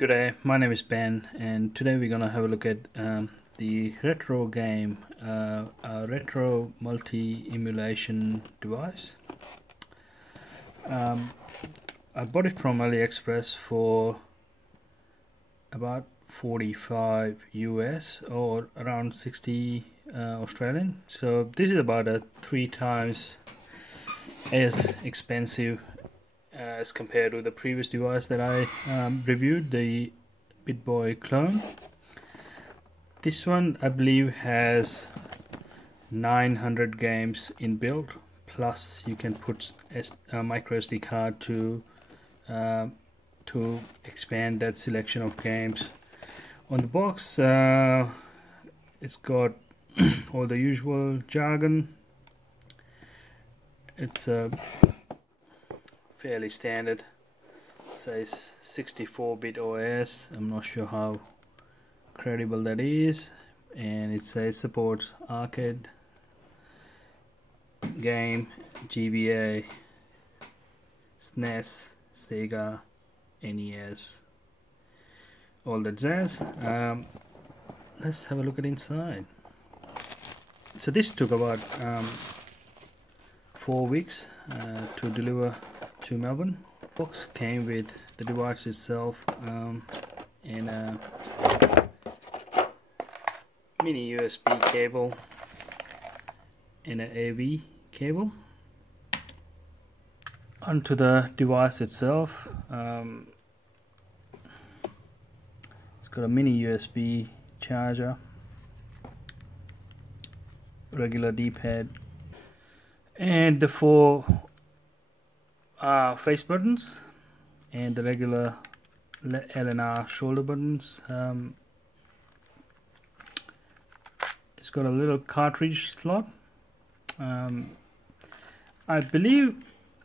Good day, my name is Ben, and today we're gonna have a look at the Retrogame, a retro multi-emulation device. I bought it from AliExpress for about 45 US or around 60 Australian. So this is about 3 times as expensive as compared to the previous device that I reviewed, the BitBoy clone. This one I believe has 900 games inbuilt, plus you can put a micro SD card to expand that selection of games. On the box it's got all the usual jargon. It's fairly standard, says 64-bit OS. I'm not sure how credible that is, and it says supports arcade, game, GBA, SNES, Sega, NES, all that jazz. Let's have a look at inside. So this took about 4 weeks to deliver to Melbourne. The box came with the device itself and a mini USB cable and an AV cable. Onto the device itself, it's got a mini USB charger, regular D-pad, and the 4 face buttons and the regular L and R shoulder buttons. It's got a little cartridge slot. I believe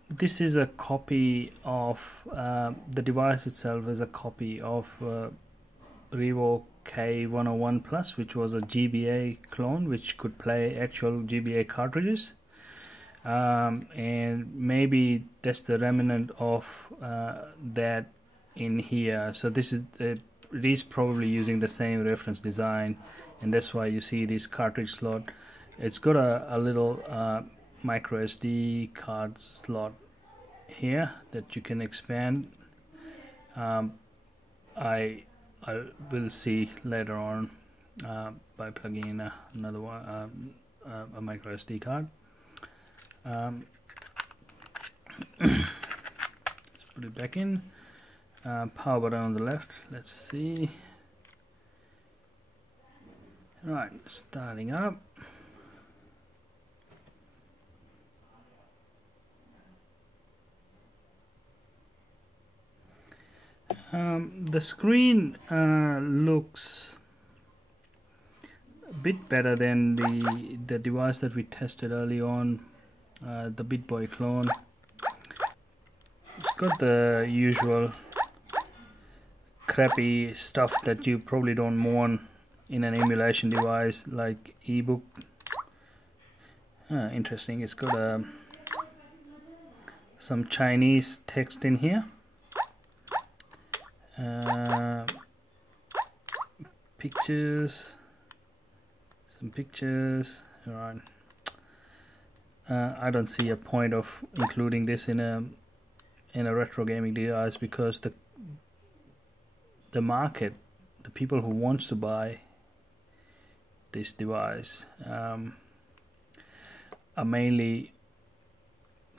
this is a copy of the device itself is a copy of Revo K101 Plus, which was a GBA clone which could play actual GBA cartridges. And maybe that's the remnant of that in here. So this is it is probably using the same reference design, and that's why you see this cartridge slot. It's got a little micro SD card slot here that you can expand. I will see later on by plugging in another one, a micro SD card. Let's put it back in. Power button on the left. Let's see. Right, starting up. The screen looks a bit better than the device that we tested early on. The BitBoy clone. It's got the usual crappy stuff that you probably don't want in an emulation device, like ebook. Interesting. It's got some Chinese text in here. Pictures. Some pictures. Alright. I don't see a point of including this in a retro gaming device, because the market, the people who wants to buy this device are mainly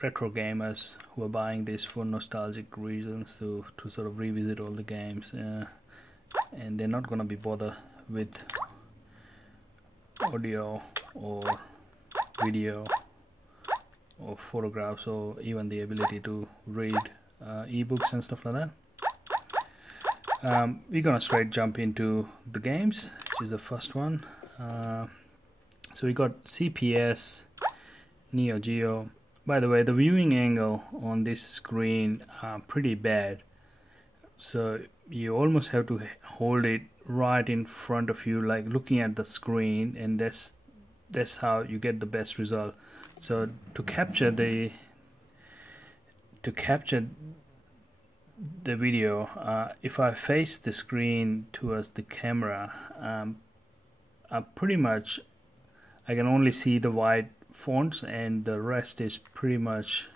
retro gamers who are buying this for nostalgic reasons, to sort of revisit all the games, and they're not going to be bothered with audio or video or photographs, or even the ability to read ebooks and stuff like that. We're gonna straight jump into the games, which is the first one. So we got CPS Neogeo. By the way, the viewing angle on this screen are pretty bad, so you almost have to hold it right in front of you, like looking at the screen, and that's how you get the best result. So to capture the the video, if I face the screen towards the camera, pretty much I can only see the white fonts and the rest is pretty much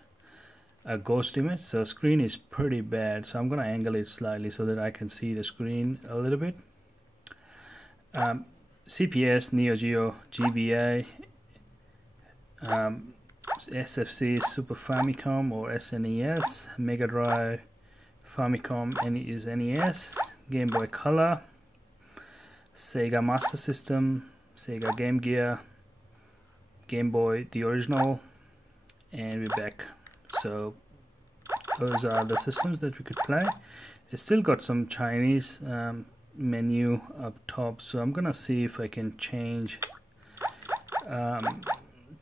a ghost image. So screen is pretty bad, so I'm gonna angle it slightly so that I can see the screen a little bit. Cps Neogeo GBA, SFC Super Famicom or SNES, Mega Drive, Famicom is NES, Game Boy Color, Sega Master System, Sega Game Gear, Game Boy the original, and we're back. So those are the systems that we could play. It's still got some Chinese menu up top, so I'm gonna see if I can change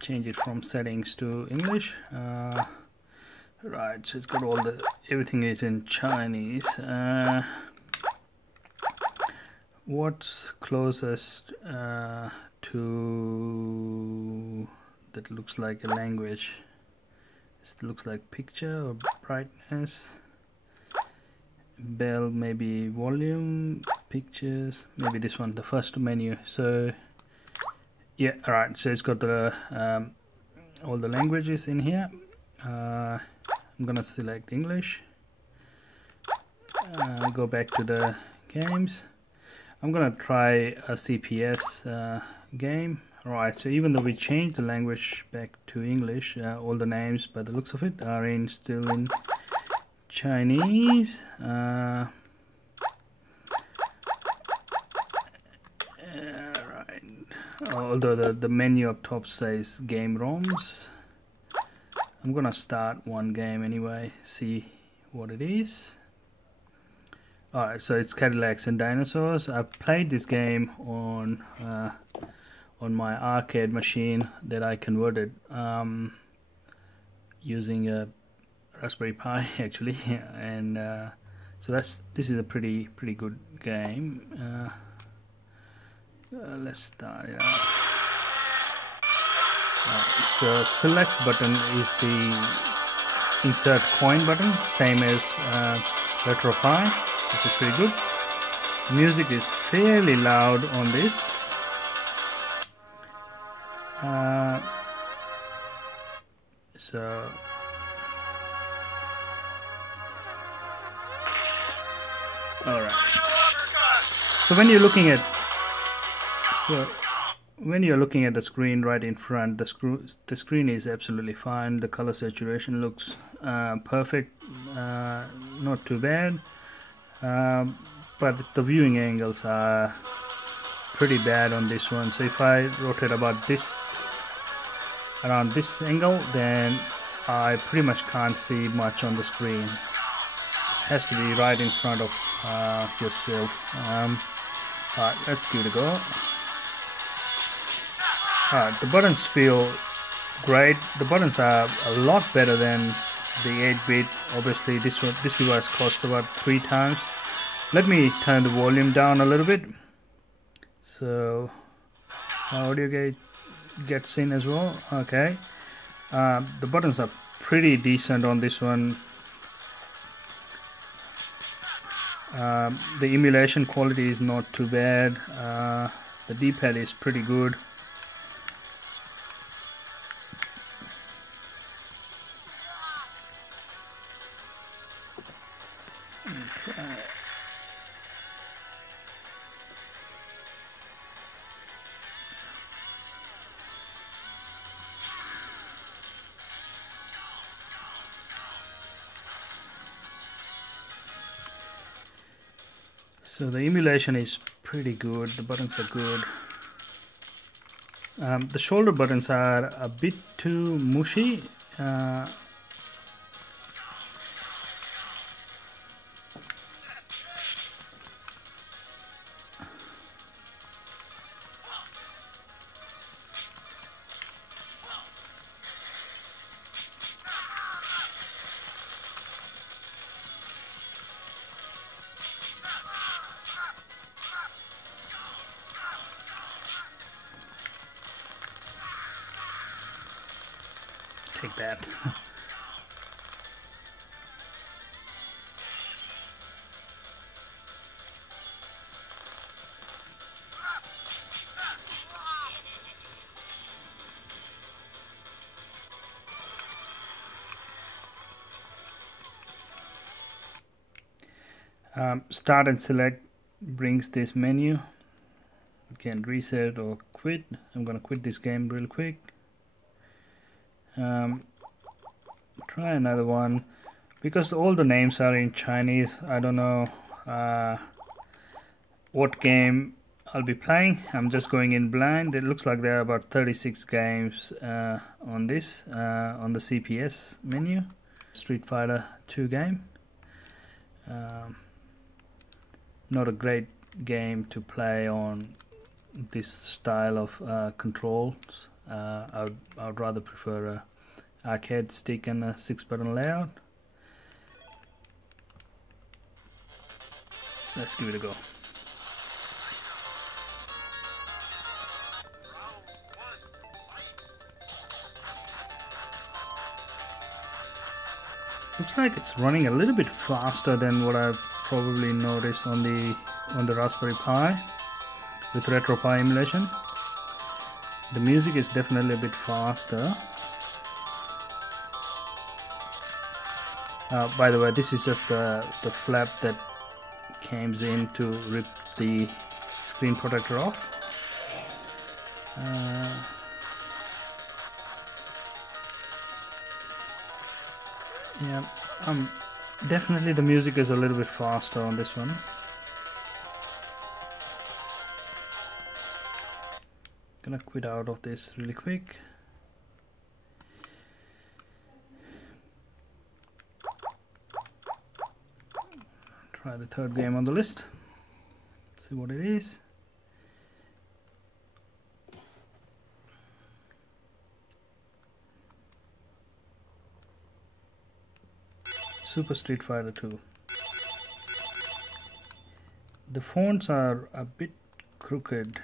it from settings to English. Right, so it's got everything is in Chinese. What's closest to that looks like a language? This looks like picture or brightness. Bell, maybe volume, pictures, maybe this one, the first menu. So yeah, alright, so it's got the all the languages in here. I'm gonna select English, go back to the games. I'm gonna try a CPS game. Right, so even though we changed the language back to English, all the names by the looks of it are still in Chinese. Right. Although the menu up top says game ROMs. I'm gonna start one game anyway, see what it is. Alright, so it's Cadillacs and Dinosaurs. I've played this game on my arcade machine that I converted using a Raspberry Pi actually, and so this is a pretty good game. Let's start it out. So select button is the insert coin button, same as Retro Pi, which is pretty good. Music is fairly loud on this. So alright. So when you're looking at the screen right in front, the screen is absolutely fine. The color saturation looks perfect, not too bad, but the viewing angles are pretty bad on this one. So if I rotate around this angle, then I pretty much can't see much on the screen. It has to be right in front of yourself. Alright, let's give it a go. Alright, the buttons feel great. The buttons are a lot better than the 8-bit. Obviously this device costs about 3 times. Let me turn the volume down a little bit so audio gets in as well. Okay, the buttons are pretty decent on this one. The emulation quality is not too bad. The D-pad is pretty good. Okay. So the emulation is pretty good. The buttons are good. The shoulder buttons are a bit too mushy. Take that. Start and select brings this menu. You can reset or quit. I'm gonna quit this game real quick. Try another one, because all the names are in Chinese. I don't know what game I'll be playing. I'm just going in blind. It looks like there are about 36 games on this on the CPS menu. Street Fighter 2 game. Not a great game to play on this style of controls. I would rather prefer a arcade stick and a 6-button layout. Let's give it a go. Looks like it's running a little bit faster than what I've probably noticed on the Raspberry Pi with RetroPie emulation. The music is definitely a bit faster. By the way, this is just the flap that comes in to rip the screen protector off. Yeah, definitely the music is a little bit faster on this one. Gonna quit out of this really quick. Try the third game on the list. See what it is. Super Street Fighter 2. The fonts are a bit crooked.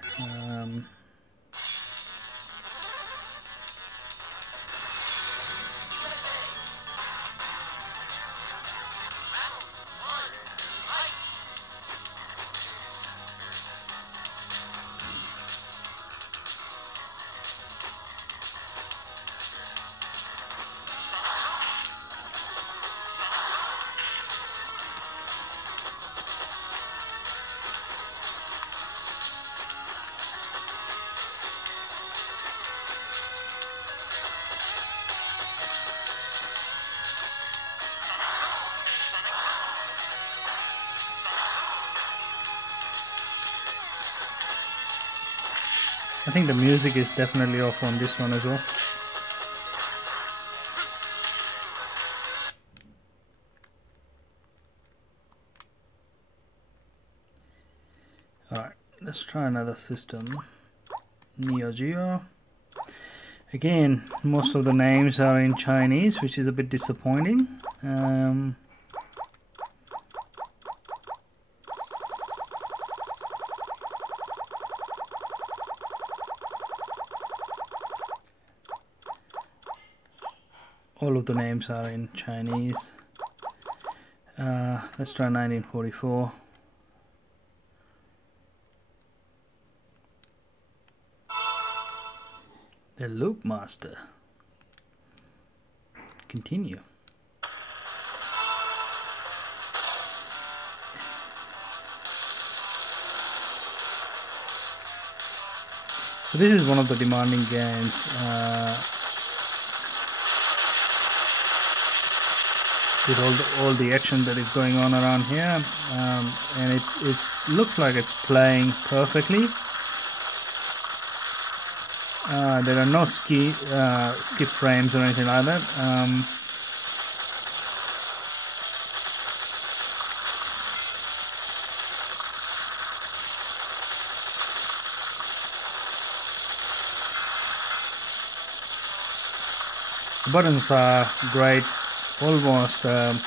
I think the music is definitely off on this one as well. Alright, let's try another system. Neogeo. Again, most of the names are in Chinese, which is a bit disappointing. All of the names are in Chinese. Let's try 1944. The Loop Master. Continue. So this is one of the demanding games. With all the action that is going on around here, and it looks like it's playing perfectly. There are no skip frames or anything like that. The buttons are great. Almost, I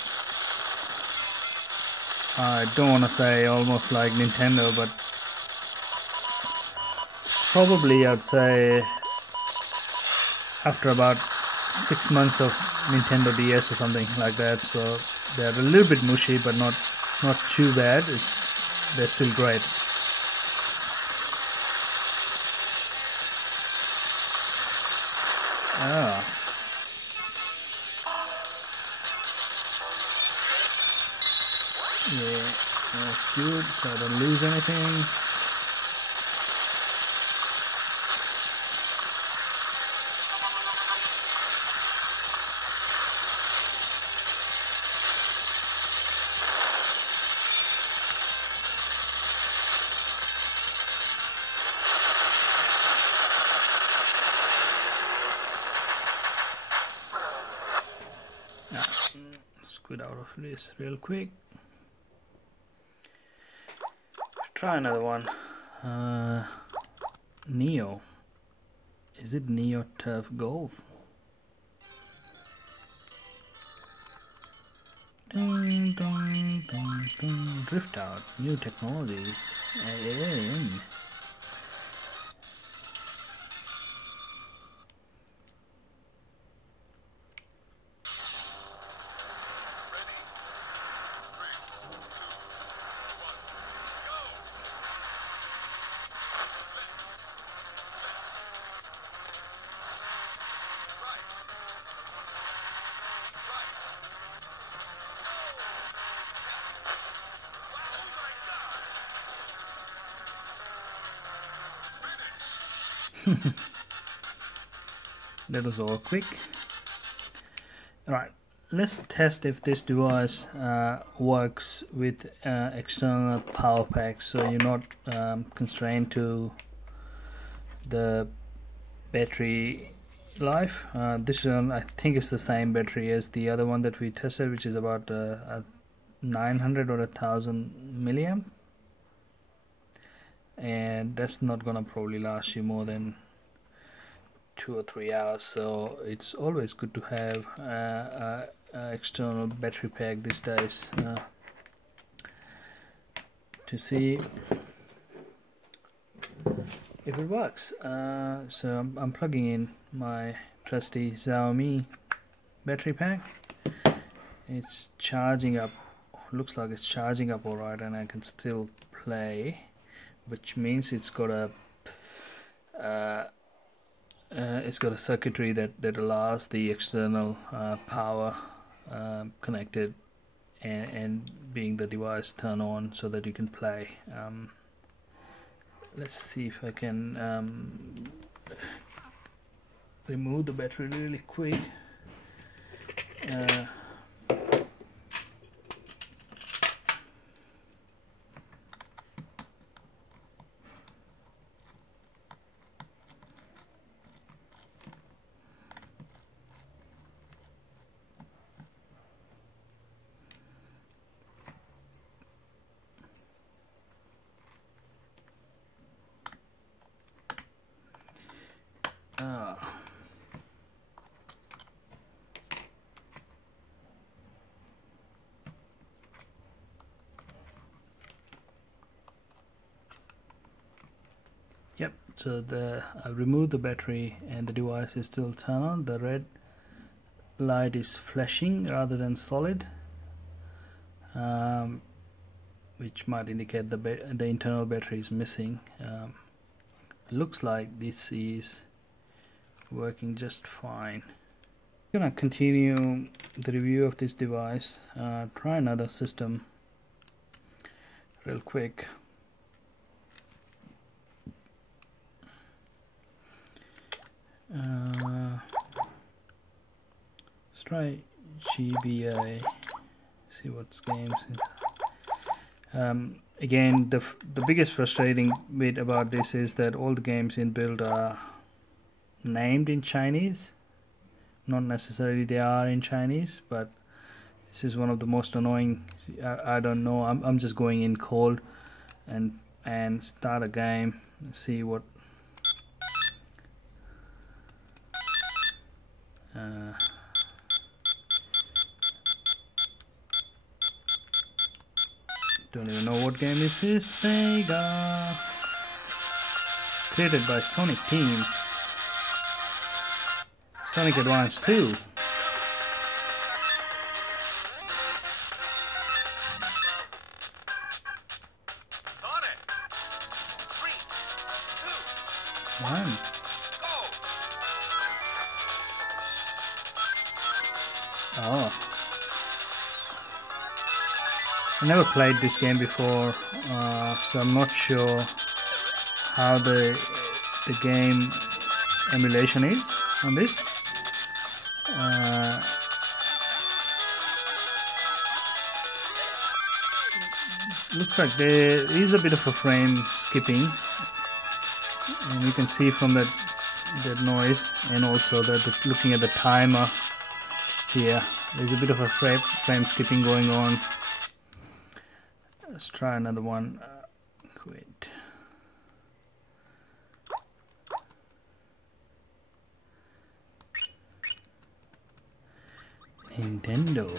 don't want to say almost like Nintendo, but probably I'd say after about 6 months of Nintendo DS or something like that. So they're a little bit mushy, but not too bad. They're still great. Yeah. That's good, so I don't lose anything. Let's get out of this real quick. Try another one. Neo. Is it Neo Turf Golf? Ding, dong, dong, dong. Drift out. New technology. AAM. That was all quick. Right, let's test if this device works with external power packs, so you're not constrained to the battery life. This one I think is the same battery as the other one that we tested, which is about 900 or 1000 milliamp, and that's not gonna probably last you more than 2 or 3 hours, so it's always good to have external battery pack these days to see if it works. So I'm plugging in my trusty Xiaomi battery pack. It's charging up, looks like it's charging up alright, and I can still play, which means it's got a circuitry that allows the external power connected and being the device turn on so that you can play. Let's see if I can remove the battery really quick. Yep, so I removed the battery and the device is still turned on. The red light is flashing rather than solid, which might indicate the internal battery is missing. Looks like this is working just fine. I'm gonna continue the review of this device. Try another system real quick. Let's try GBA, see what games is. Again, the biggest frustrating bit about this is that all the games inbuilt are named in Chinese. Not necessarily they are in Chinese, but this is one of the most annoying. I don't know. I'm just going in cold and start a game, see what. Don't even know what game this is. Sega, created by Sonic Team. Sonic Advance 2. Sonic. 3, 2, 1. go. Oh. I never played this game before, so I'm not sure how the game emulation is on this. Looks like there is a bit of a frame skipping, and you can see from that noise, and also that looking at the timer here, there's a bit of a frame skipping going on. Let's try another one. Quit. Nintendo.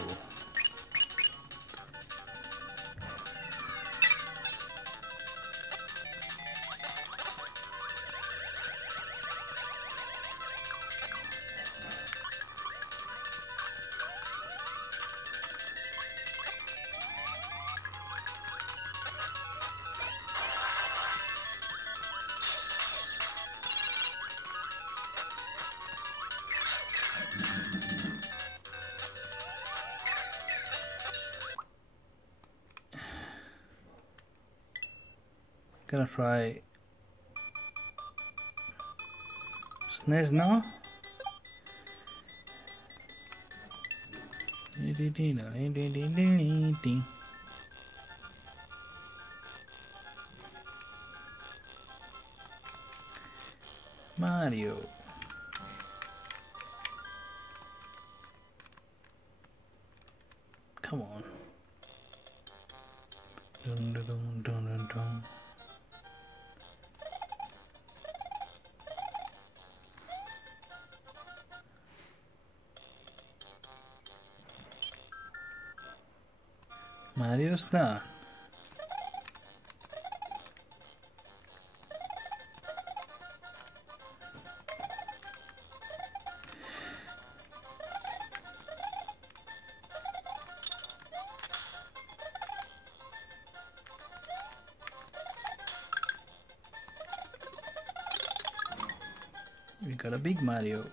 Gonna try SNES now. Mario. Come on. Dun, dun, dun, dun, dun, dun. Mario's done. We got a big Mario.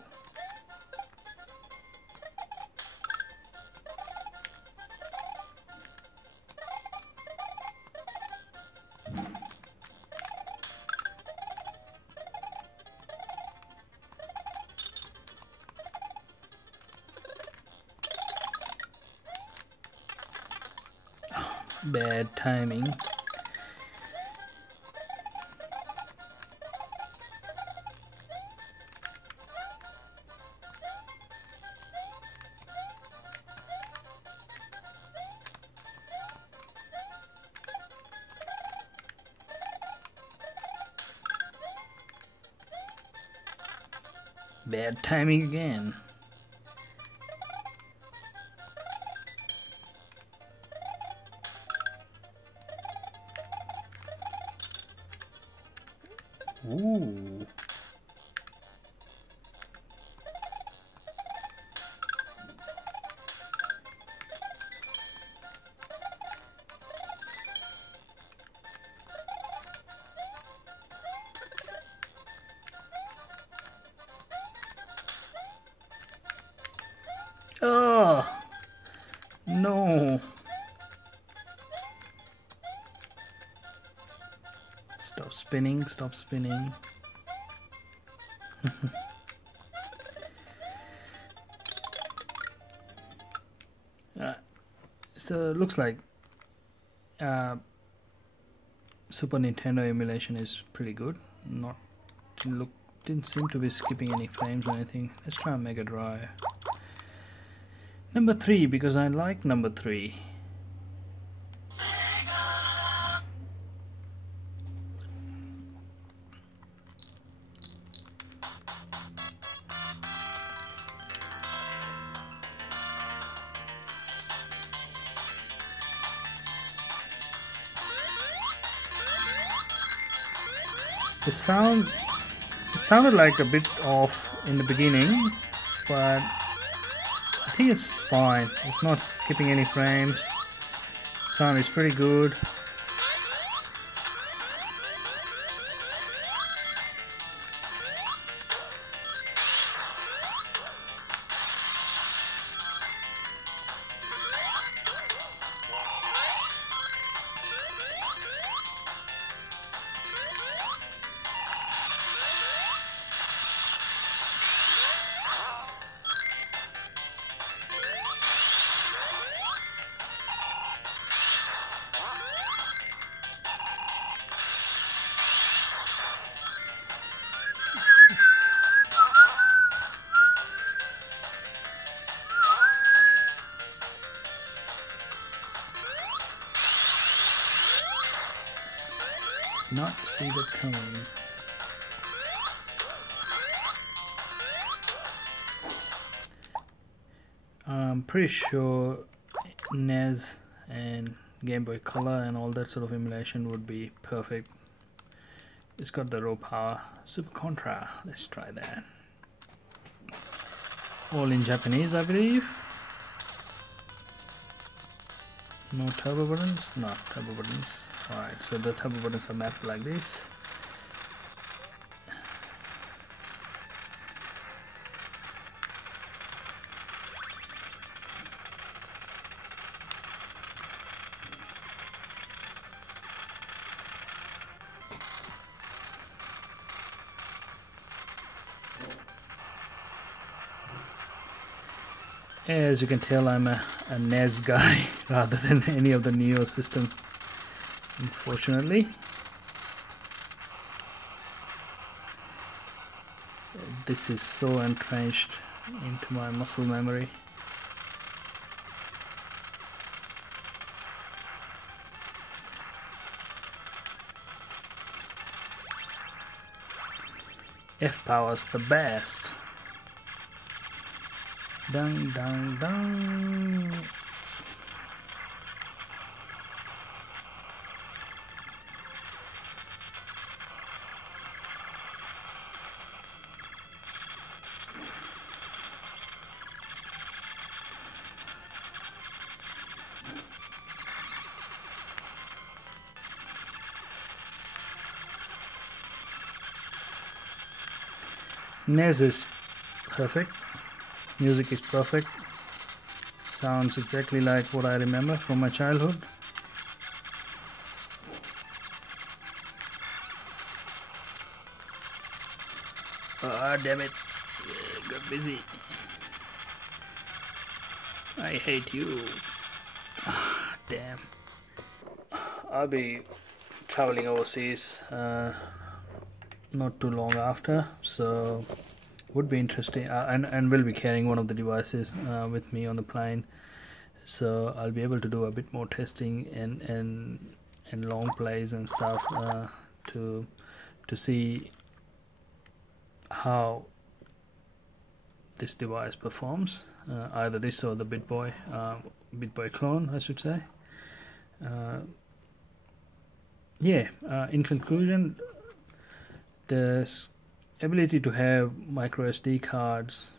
Bad timing. Bad timing again. Ooh. Oh no. Stop spinning, stop spinning. So it looks like Super Nintendo emulation is pretty good. Didn't seem to be skipping any frames or anything. Let's try Mega Drive. Number 3, because I like number 3. The sound, it sounded like a bit off in the beginning, but I think it's fine. It's not skipping any frames. Sound is pretty good. not see that coming. I'm pretty sure NES and Game Boy Color and all that sort of emulation would be perfect. It's got the raw power. Super Contra, let's try that. All in Japanese, I believe. No turbo buttons? No turbo buttons. Alright, so the turbo buttons are mapped like this. As you can tell, I'm a NES guy rather than any of the Neo system, unfortunately. This is so entrenched into my muscle memory. F-Power's the best. Dun dun dun. NES is perfect. Music is perfect. Sounds exactly like what I remember from my childhood. Ah, damn it. Yeah, got busy. I hate you. Damn. I'll be traveling overseas not too long after, so would be interesting, and will be carrying one of the devices with me on the plane, so I'll be able to do a bit more testing and long plays and stuff to see how this device performs, either this or the BitBoy clone, I should say. Yeah, in conclusion, the ability to have micro SD cards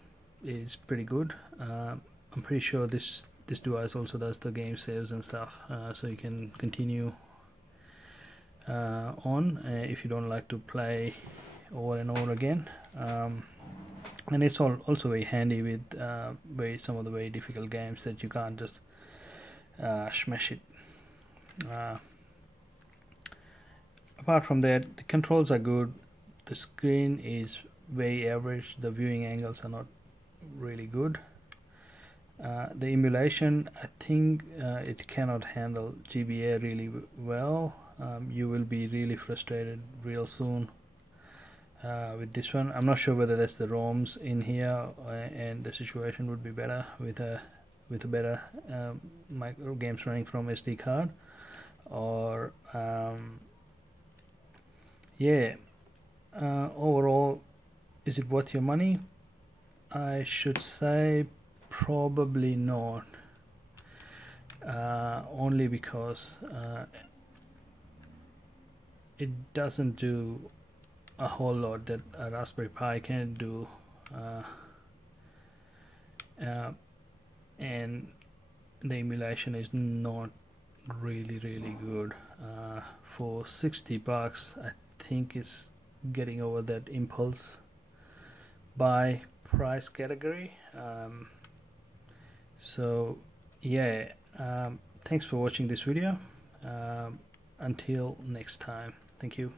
is pretty good. I'm pretty sure this device also does the game saves and stuff, so you can continue on if you don't like to play over and over again. And it's also very handy with some of the very difficult games that you can't just smash it. Apart from that, the controls are good. The screen is very average. The viewing angles are not really good. The emulation, I think it cannot handle GBA really well. You will be really frustrated real soon with this one. I'm not sure whether that's the ROMs in here and the situation would be better with a better micro games running from SD card, or yeah. Overall, is it worth your money? I should say probably not, only because it doesn't do a whole lot that a Raspberry Pi can do, and the emulation is not really good. For $60, I think it's getting over that impulse buy price category. So yeah, thanks for watching this video. Until next time, thank you.